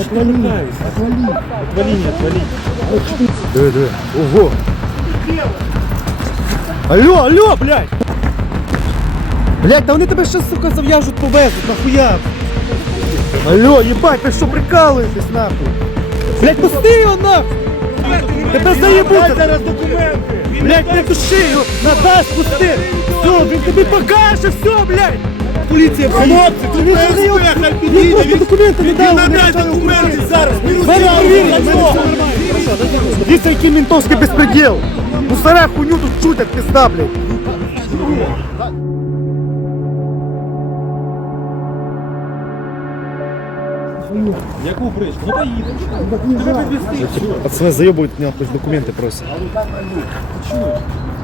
Отвали, отвали. Отвали, не отвали. Диви, диви. Ого. Алло, алло, блядь! Блядь, та вони тебе ще, сука, зав'яжуть, повезуть, нахуя? Алло, їбать, ви що прикалуєтесь, нахуй? Блядь, пусти його нахуй! Тебе заєбуться! Зараз документи. Блядь, не души його! Надасть пусти! Все, він тобі покаже, все, блядь! Поліція, Він його- хай він Він документи не дав, почали документи зараз. Мене мене. Дивіться, який ментовський безпреділ! Мусора хуйню тут чутять, пизда, блядь! Яку бричку? Ну поїдемо. Тебе підвезти. Пацаны заебывают меня, хоть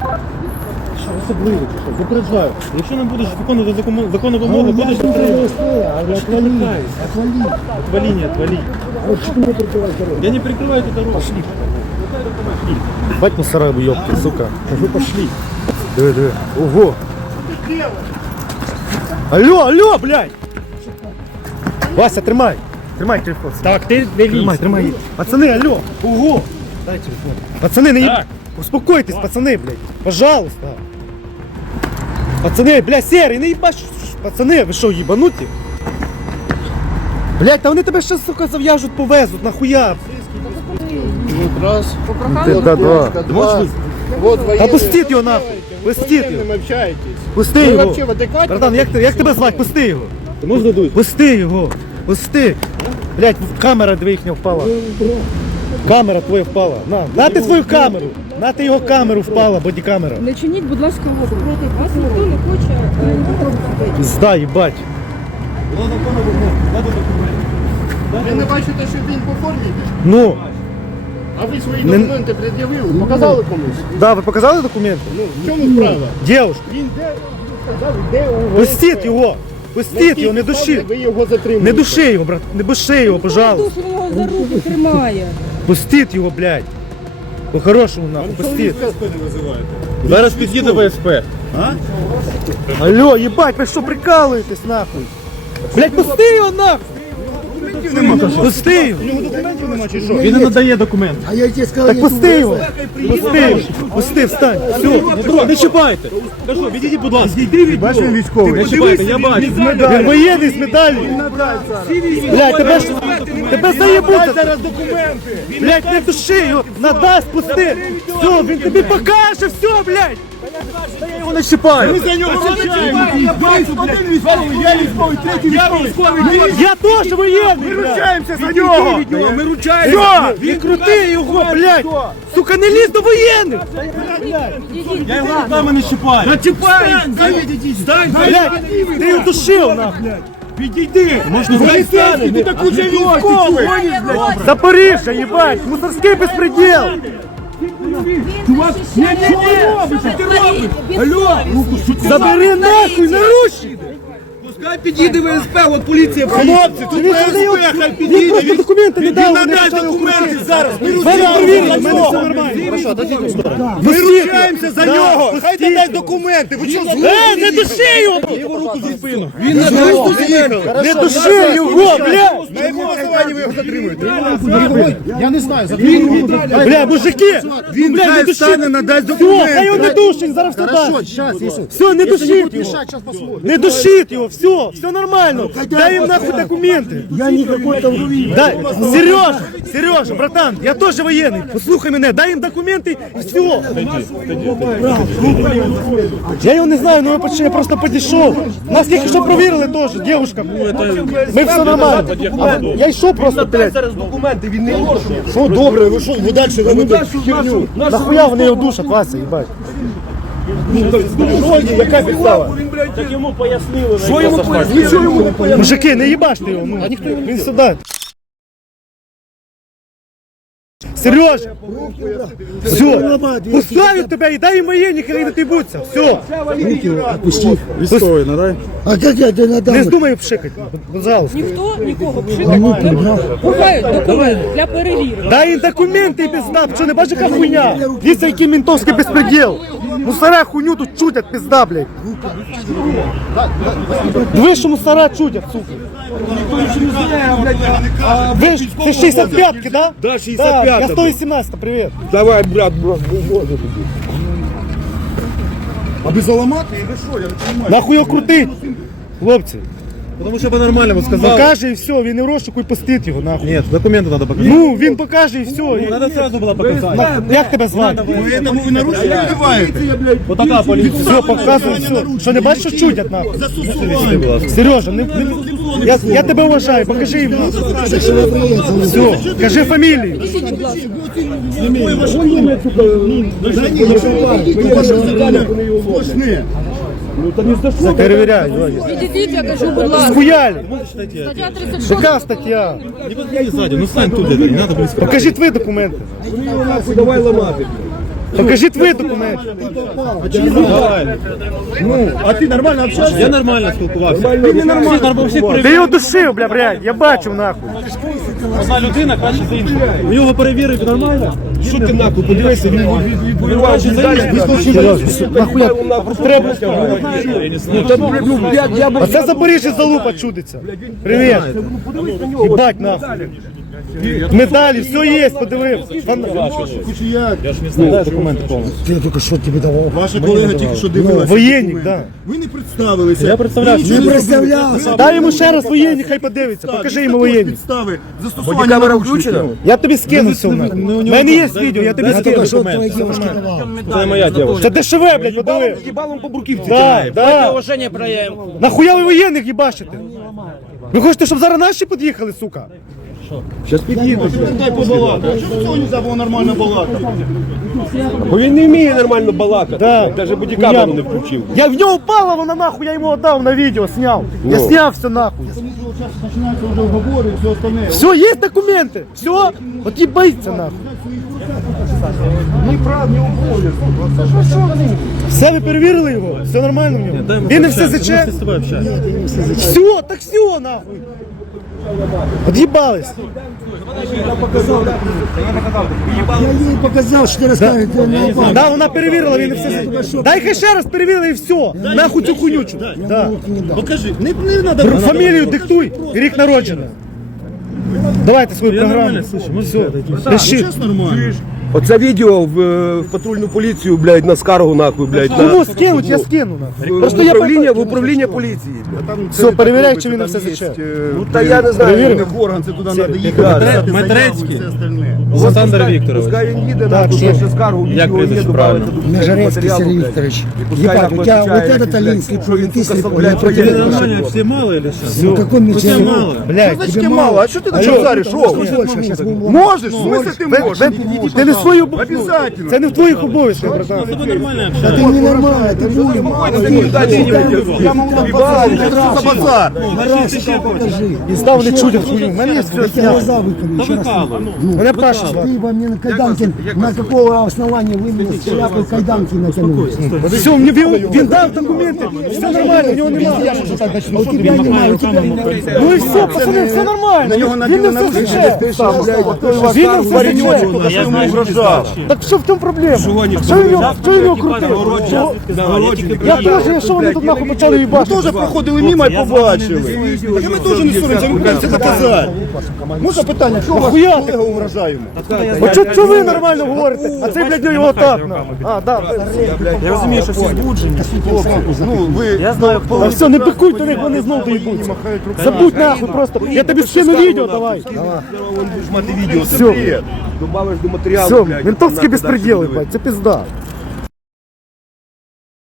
документы просят. Особливо, чи що? Попереджаю. Якщо не будеш виконувати закон- законну вимогу, будеш Отвали, отримати. отвали. Отвали. Отвали, не отвали. Вот что ты мне прикрываешь дорогу? Я не прикрываю эту дорогу. Пошли. Бать мусора ёбки, сука. Вы пошли. Диви, диви. Ого. Алло, алло, блядь! Вася, тримай. Тримай телефон. Так, ти не Тримай, тримай. Пацаны, алло. Ого. Дай телефон. Пацаны, не Так. Успокойтесь, пацаны, блядь. Пожалуйста. Пацаны, блядь, серый, не їбаш. Пацаны, ви що, їбануті? Блядь, та вони тебе ще, сука, зав'яжуть, повезуть, нахуя? Вот раз. Ти, Вот да, девушка, два. Вот Та военный. пустіть його нахуй. Пустіть його. Военным общаетесь. Пусти Ви його. вообще в адекваті? Братан, як, ти- як тебе звати? Пусти його. Можна дуй? Пусти його. Пусти. Блядь, камера дві їхня впала. Камера твоя впала. На, на ти свою камеру. На ти його камеру впала, бодікамера. Не чиніть, будь ласка, опір. Вас ніхто не хоче. е, Пізда, їбать. Ви не бачите, що він по формі йде? Ну, А ви свої Не- документи пред'явили, показали комусь? да, ви показали документи? Ну, в чому справа? Дівушка, Він де, ви сказали, де у пустіть його. Пустіть його, не души. Ви його затримуєте. Не души його, брат. Не души його, пожалуйста. Душу його за руки тримає. Пустіть його, блядь. По-хорошому нахуй, пустіть. Зараз під'їде ВСП. Алло, ебать, ви що прикалуєтесь нахуй? Блять, пусти його нахуй! Пусти його! Він не надає документи. А я тебе сказал, Так пусти його! Пусти його! Пусти, встань! Все! Не чіпайте. Кажу, відійдіть, будь ласка. Бачиш, він військовий. Не чіпайте, я бачу. Він воєнний з медаллю! Блять, тебе ж... Тебе заєбуться! Зараз документи. Блять, не души його! Надасть, пусти! Все, він тобі покаже, все, блять! Я його не чіпаю! За нього вручаємо. Один військовий, я військовий, третій військовий. Я теж воєнний! Ми Ручаємося за нього. Ми ручаємося. Все! Він крути його, блядь! Сука, не лізь до воєнних! Я його руками не чіпаю. Не чіпай. Стань, Блядь, ти його душив, нахуй! Підійди. Можна Поліцейський, ти так уже військовий. Запоріжжя, їбать! Мусорський безпреділ! Чувак, ні, ні, ні. Що ти робиш? Алло, що ти Забери нахуй, наручники! Пускай підійде ВСП, от поліція. Хлопці, тут Він ВСП, хай Він підійде. просто документи не дав, Він надасть документи зараз. Ми ручаємося за нього. Ми ручаємося за нього. Хай надасть документи. Ви що, не души його! Його руку за спину. Він не Не души його, блядь! Його затримуєте? Я не знаю, за Бля, мужики! Він Бля, не хай души! встане, надасть Все, хай його документи. не душить, зараз все Хорошо, дасть! сейчас, если... Все, не душить його! сейчас посмотрим. Не душить его, все, все нормально. Дай им нахуй документы. Я никакой там... Дай, Сережа, Сережа, братан, я тоже военный. Послухай мене, дай їм документи і все. Я його не знаю, ну я просто підійшов. Нас тільки що провірили теж, дівчинка. Ми все нормально. А я йшов просто, блядь. Зараз документи, він не може. Що добре, ви що, ви далі робите херню? Нахуя вони його душать, Вася, їбать. Яка підстава? Так йому пояснили. Що йому пояснили? Мужики, йому не пояснили? Мужики, не ніхто його. не він сюди. Сережа! Все, пускають тебе і дай їм воєнні, хай не тибуться. Все, Отпусти. Військовий, надай. А как я тебе надам? не здумай пшикати, пожалуйста. Ніхто нікого пшикати не буде. Бувають документи для перевірки. Дай їм документи і пизда, що не бачиш, яка хуйня? Дивіться, який ментовський безпреділ. Мусора хуйню тут чутять, пизда, блядь. Диви, що мусора чутять, сука. Ж, 65-ки, да? Да, 65-ка, Так, я 118 привет. Давай, брат, брат, А без не. Нахуй його крутить, хлопці. Потому что по-нормальному сказал. Покаже і все, він і в розшуку і пустить його нахуй. Нет, документы надо показать. Ну, він покаже і все. І- Надо сразу было показать. На- Як тебе звати? Ви тому ви нарушення вбиваєте. Вот такая полиция. Все, показуй, все. Що не бачиш, що чудять нахуй? Сережа, не, не, я, я тебе уважаю, покажи їм. Все, кажи фамілію. Сплошне. Перевіряй, давай. Відійдіть, я кажу, будь ласка. Схуяли. Стаття 36. Яка стаття? Не подходи сзади, ну стань тут не надо близко. Покажіть ви документи. давай ламати. Покажіть ви документи. Давай. А ти нормально общаешься? Я нормально спілкувався. Ти не нормально. Ти його душив, бля, блядь, я бачив нахуй. Одна людина краще за іншу. Ви його перевірите нормально? Що ти нахуй, подивися, він? Треба. Ну, ну, я, я б... Запоріжжя залупа чудиться. Привіт. Їбать нахуй. Медалі, все є, подивився. Фан- Дай документи повністю. Я тільки що тобі давав. Ваша колега тільки що дивилася. Воєнник, да. Ви не представилися. Я представлявся. Не представлявся. Дай йому ще раз воєнник, хай подивиться. Покажи йому воєнник. Підстави. Застосування наручників. Я тобі скину все. У мене є відео, я тобі Я скину. Це моя дівчина. Це дешеве, блядь, подиви. Їбалом по бурківці. Да, да. Нахуя ви воєнних їбашите? Ви хочете, щоб зараз наші під'їхали, сука? Дай побалакати. Чому цього не було нормально балакати? Бо він не вміє нормально балакати. Да. Навіть бодікамеру не включив. Я в нього упала, вона нахуй, я йому віддав на відео, сняв. Я сняв все нахуй. Починаються вже уговори і все остальне. Все, є документи. Все, от їбається нахуй. Ні прав, ні обов'язків. Все, ви перевірили його? Все нормально в нього? Він не все заче? З тобою общаюсь. Все, так все нахуй. От'їбались. Я їй показав, що не бачиш. Да, вона перевірила, він не все. Дай хай ще раз перевірила і все. Нахуй цю хуйнючу. Да. Покажи. Не, не надо. Фамілію диктуй, і рік народження. Давайте свою програму. Все, пиши. нормально. Оце відео в, е, в патрульну поліцію, блядь, на скаргу нахуй, блядь. на- Кому скинуть, я скину. нахуй. в, Просто в я управління, в управління поліції. блядь. Все, перевіряй, чи він не все заче. Ну та я не знаю. Перевірив? В орган це туди треба Да, їхати. да. писати Матрецький. заяву і все остальне. Олександр Пускай- Вікторович. Пускай він їде, нахуй, що? пише скаргу, Як відео є, прізвище добавиться правильно? до Межерецький матеріалу, Сергій блядь. Вікторович. І пускай Ебать, нахуй у тебя вот отвечает, этот блядь, Алинский, що він, ты сука, слепой, блядь, я против воєнний, этого нахуй. Нормально, все мало или что? Ну какой мече? мало. Блядь, Значить, мало, а що ти так шариш? Що? Больше, сейчас будем ломать. Можеш, в смысле ти ви- можеш? ви- ти не свою бу- Обязательно. Це не в твоїх обов'язках, братан. Нормально Да ты ненормальный, ты будем. Я можу добивати, що це за базар? Барашика покажи. І став не чудять хуйню. У мене є все Я тебе зняв. глаза выколи, еще раз. Мене Паша звати. Ты во мне на кайданки, на какого основания вы мне шляпу кайданки натянули? Все, він, він, він дав документи, все нормально, у нього немає. У тебя нема, у тебя нема. Ну і все, пацани, все нормально. На нього Він не наділи все наручники, заче. ти що, блядь, Він не все заче. що йому Угрожав. Так що в тому проблема? Що він його, що його крутив? Чого? Я теж, я що вони тут нахуй почали їбати? Теж проходили мимо і побачили. Так ми теж не соромся, ми будемо це доказати. Можна питання, чого ваш Нахуя ти? колега? А що, що ви нормально говорите? А цей, блядь, його так, нахуй. А, да. Я розумію, що всі збуджені. Ну, ви... Я знаю, А все, не пикуй, то них вони знов доїбуться. Забудь нахуй просто. Я тобі скину відео, давай. мати відео, це Все. бред. Добавиш до матеріалу, Все, блядь. безпреділи, блядь, це пізда.